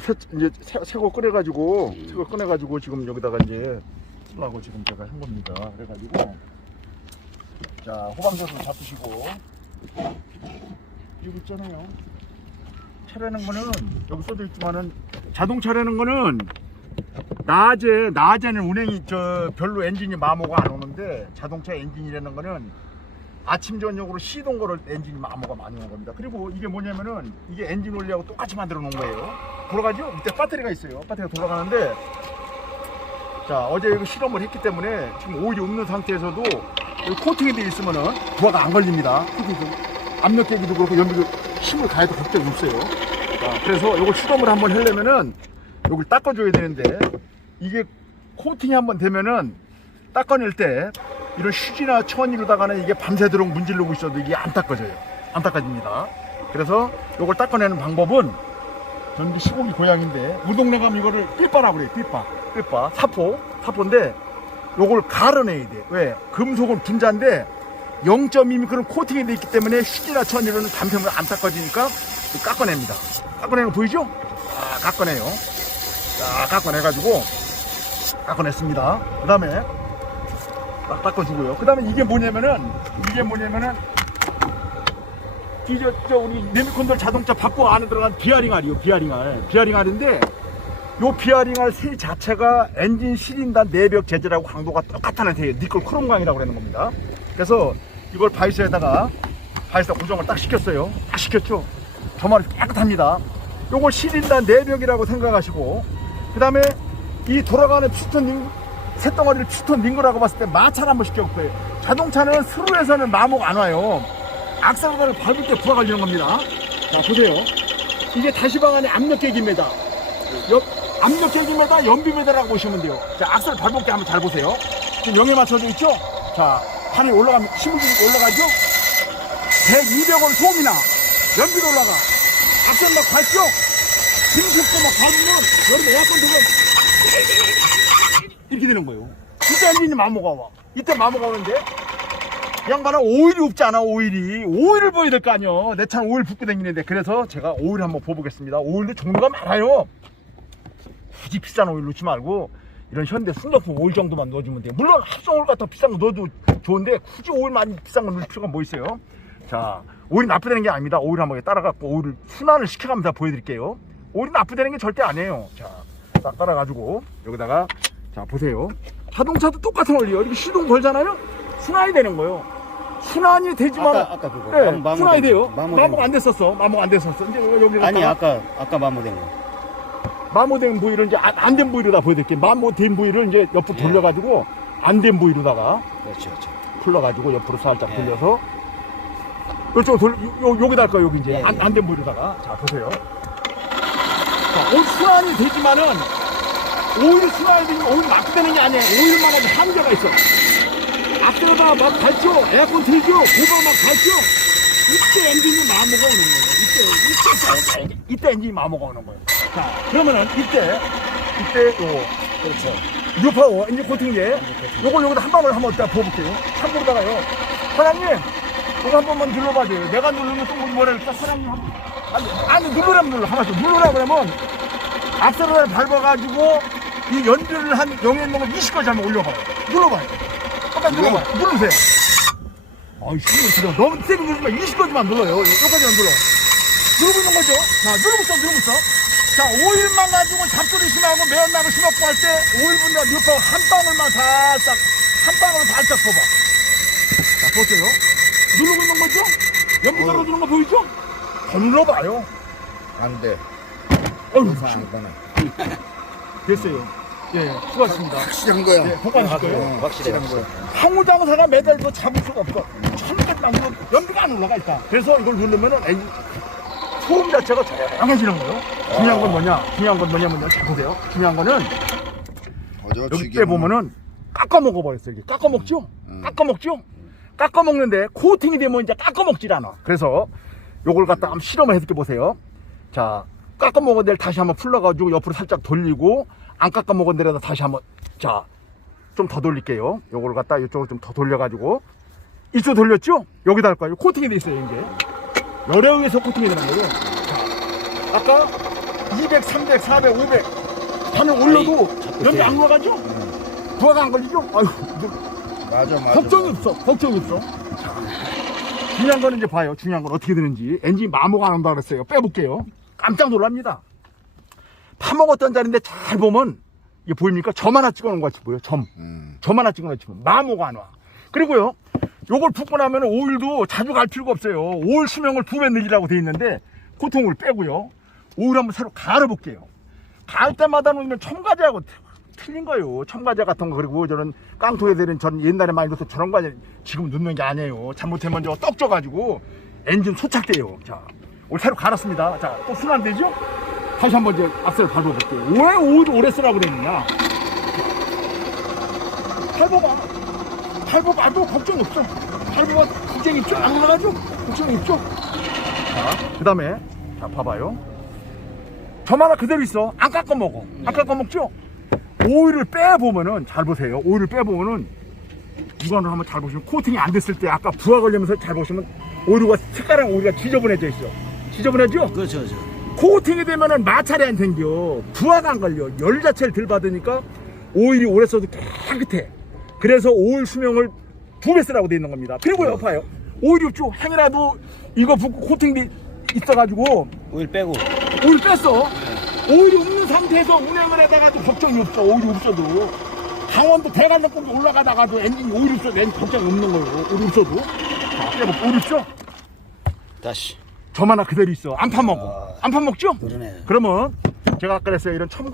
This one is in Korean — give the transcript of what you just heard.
새, 이제 새, 새거 꺼내가지고 새거 꺼내가지고 지금 여기다가 이제 쓰려고 지금 제가 한 겁니다. 그래가지고 자 호방젓을 잡수시고 이거 있잖아요. 차라는 거는 여기 써져 있지만은 자동차라는 거는 낮에 낮에는 운행이 저 별로 엔진이 마모가 안 오는데 자동차 엔진이라는 거는 아침 저녁으로 시동 걸을 때 엔진이 마모가 많이 오는 겁니다. 그리고 이게 뭐냐면은 이게 엔진 원리하고 똑같이 만들어 놓은 거예요. 돌아가죠? 밑에 배터리가 있어요. 배터리가 돌아가는데 자 어제 이거 실험을 했기 때문에 지금 오일이 없는 상태에서도 코팅이 돼 있으면은 부하가 안 걸립니다. 코팅이 좀 압력 계기도 그렇고 연비도 힘을 가해도 걱정이 없어요. 자, 그래서 이걸 시동을 한번 하려면은 이걸 닦아줘야 되는데 이게 코팅이 한번 되면은 닦아낼 때 이런 휴지나 천이로다가는 이게 밤새도록 문지르고 있어도 이게 안 닦아져요. 안 닦아집니다. 그래서 이걸 닦아내는 방법은 전기 시공이 고양인데 우리 동네 가면 이거를 삐빠라고 그래요. 삐빠. 삐빠. 사포. 사포인데 요걸 갈아내야 돼. 왜? 금속은 분자인데 0.2미크론 코팅이 돼 있기 때문에 휴지나 천이로는 단편으로 안 닦아지니까 깎아냅니다. 깎아내는 거 보이죠? 아, 깎아내요. 자, 깎아내가지고 깎아냈습니다. 그 다음에 딱 닦아주고요. 그 다음에 이게 뭐냐면은 이게 뭐냐면은 이 저, 저 우리 네미콘들 자동차 바꿔 안에 들어간 비아링 알이요. 비아링 알. 비아링 알인데 요 비아링 알새 자체가 엔진 실인단 내벽 재질하고 강도가 똑같다는 데 니콜 크롬광이라고 그러는 겁니다. 그래서 이걸 바이스에다가 바이스 고정을 딱 시켰어요. 딱 시켰죠. 저말 깨끗합니다. 요걸 실인단 내벽이라고 생각하시고 그 다음에 이 돌아가는 피스톤 링, 새덩어리를 피스톤 링거라고 봤을 때 마찰 한번 시켜볼게요. 자동차는 스루에서는 마모가 안 와요. 악셀러를 밟을 때 부하 걸리는 겁니다. 자, 보세요. 이게 다시 방안의 압력 계기입니다. 옆, 압력 계기입니다. 연비입니다라고 보시면 돼요. 자, 악셀 밟을 때 한번 잘 보세요. 지금 영에 맞춰져 있죠? 자, 판이 올라가면, 주고 올라가죠? 100, 200원 소음이나 연비도 올라가. 악셀 막 밟죠? 힘 줬고 막 밟으면 여름 에어컨 들고 이렇게 되는 거예요. 이때 엔진이 마모가 와. 이때 마모가 오는데 이 양반은 오일이 없지 않아 오일이. 오일을 보여야 될 거 아니요 내 차는 오일 붓고 다니는데. 그래서 제가 오일 한번 보보겠습니다. 오일도 종류가 많아요. 굳이 비싼 오일 넣지 말고 이런 현대 순정품 오일 정도만 넣어주면 돼요. 물론 합성 오일 같은 비싼 거 넣어도 좋은데 굳이 오일 많이 비싼 거 넣을 필요가 뭐 있어요? 자 오일이 나쁘다는 게 아닙니다. 오일 한번 따라갖고 오일을 순환을 시켜가면서 보여드릴게요. 오일이 나쁘다는 게 절대 아니에요. 자 딱 따라가지고 여기다가 자 보세요 자동차도 똑같은 원리요 이렇게 시동 걸잖아요 순환이 되는 거예요 순환이 되지만 아까- 아까 그거. 네, 마모- 순환이 거. 돼요 마모된 마모가 거. 안 됐었어 마모가 안 됐었어 이제 여기 아니 아까 아까 마모된 거. 마모된 부위를 이제 안 된 부위로 다 보여드릴게요 마모된 부위를 이제 옆으로 예. 돌려가지고 안 된 부위로다가 그렇죠, 그렇죠. 풀러가지고 옆으로 살짝 예. 돌려서 이쪽 돌 요, 여기다 할까 여기 이제 예, 안 예. 안된 부위로다가 자 보세요 자, 올 순환이 되지만은 오일 되면 오일 막 되는 게 아니에요 오일만 하면 한계가 있어. 앞에다가 막 갈죠? 에어컨 틀죠? 고가 막 갈죠? 이때 엔진이 마모가 오는 거예요. 이때 이때 이때 엔진이 마모가 오는 거예요. 자 그러면은 이때 이때 요 그렇죠. 뉴파워 엔진 코팅제. 요걸 여기다 한 방울 한번 딱 부어볼게요. 참고로다가요. 사장님 이거 한 번만 눌러봐줘요. 내가 누르면 또 그럴까 사장님 한 번. 아니, 아니 누르라면 눌러. 하나씩. 누르라 그러면 앞서를 밟아가지고 이 연비를 한 영앤동을 20까지 한번 올려봐요. 눌러봐요. 잠깐 눌러봐요. 누르세요. 아이씨 이거 너무 세게 누르지 마 20까지만 눌러요. 여기까지만 눌러. 누르고 있는 거죠? 자 누르고 있어 누르고 있어. 자 오일만 가지고 잡소리 심하고 매연 나고 심었고 할 때 오일 분자 뉴파 한 방울만 살짝 한 방울 살짝 뽑아. 자 보세요. 누르고 있는 거죠? 연비 떨어지는 거 보이죠? 더 눌러봐요. 안 돼. 어휴 이상한 거는. 됐어요 예 수고하셨습니다 확실한 거야. 예 복받으실 거예요 어, 확실한 거야. 항우 장사가 매달 더 잡을 수가 없어. 천개만 눌러 연비가 안 올라가 있다. 그래서 이걸 누르면은 엔진 소음 자체가 조용해지는 거예요. 중요한 건 뭐냐? 중요한 건 뭐냐면요. 잘 보세요. 중요한 거는 여기 때 보면은 깎아 먹어버렸어요. 깎아 먹죠? 음. 깎아 먹죠? 깎아 먹는데 코팅이 되면 이제 깎아 먹질 않아. 그래서 요걸 갖다 한번 실험을 해서 보세요. 자, 깎아 먹은 데를 다시 한번 풀러가지고 옆으로 살짝 돌리고 안 깎아 먹은 데에다 다시 한번 자, 좀 더 돌릴게요. 요걸 갖다 이쪽으로 좀 더 돌려가지고 이쪽 돌렸죠? 여기다 할 거예요. 코팅이 돼 있어요, 이제. 열에 의해서 코팅이 되는 거예요. 자, 아까 200, 300, 400, 500 판을 올려도 연비 안 올라가죠? 부하가 안 걸리죠? 아유, 맞아 맞아. 걱정이 없어. 걱정이 없어. 자, 중요한 거는 이제 봐요. 중요한 건 어떻게 되는지. 엔진 마모가 안 온다 그랬어요. 빼볼게요. 깜짝 놀랍니다. 파먹었던 자리인데 잘 보면 이게 보입니까? 점 하나 찍어놓은 것 같이 보여. 점. 음. 점 하나 찍어놓은 것 같이 보여. 마모가 안 와. 그리고요. 요걸 붓고 나면 오일도 자주 갈 필요가 없어요. 오일 수명을 두 배 늘리라고 돼 있는데 고통을 빼고요. 오일 한번 새로 갈아 볼게요. 갈 때마다 놓으면 첨가제하고 트- 틀린 거예요. 첨가제 같은 거 그리고 저는 깡통에 들은 전 옛날에 많이 넣어서 저런 과제 지금 넣는 게 아니에요. 잘못하면 저 떡 져가지고 엔진 소착돼요. 자, 오늘 새로 갈았습니다. 자, 또 순환 되죠? 다시 한번 이제 악셀을 밟아볼게요. 왜 오일 오래 쓰라고 그랬느냐? 밟아봐. 밟아봐. 도 걱정 없어. 밟아봐. 걱정 있죠? 안 올라가죠? 걱정 있죠? 자, 그 다음에, 자, 봐봐요. 점 하나 그대로 있어. 안 깎아 먹어. 안 깎아 먹죠? 오일을 빼보면은, 잘 보세요. 오일을 빼보면은, 이거는 한번 잘 보시면, 코팅이 안 됐을 때, 아까 부하 걸리면서 잘 보시면, 오일가, 색깔랑 오일가 지저분해져 있어. 지저분해져? 그렇죠 그렇죠. 코팅이 되면은 마찰이 안 생겨. 부하가 안 걸려. 열 자체를 덜 받으니까 오일이 오래 써도 깨끗해. 그래서 오일 수명을 두 배 쓰라고 돼 있는 겁니다. 그리고요, 봐요. 오일이 쭉 행이라도 이거 붓고 코팅이 있어가지고 오일 빼고. 오일 뺐어. 오일이 없는 상태에서 운행을 하다가도 걱정이 없어. 오일이 없어도. 강원도 대관역까지 올라가다가도 엔진이 오일이 없어도 엔진 걱정이 없는 거예요. 오일이 없어도. 자, 빼고 오일 있죠? 다시. 점 하나 그대로 있어. 안 파먹어. 안 파먹죠? 그러네. 그러면 제가 아까 그랬어요. 이런 첨가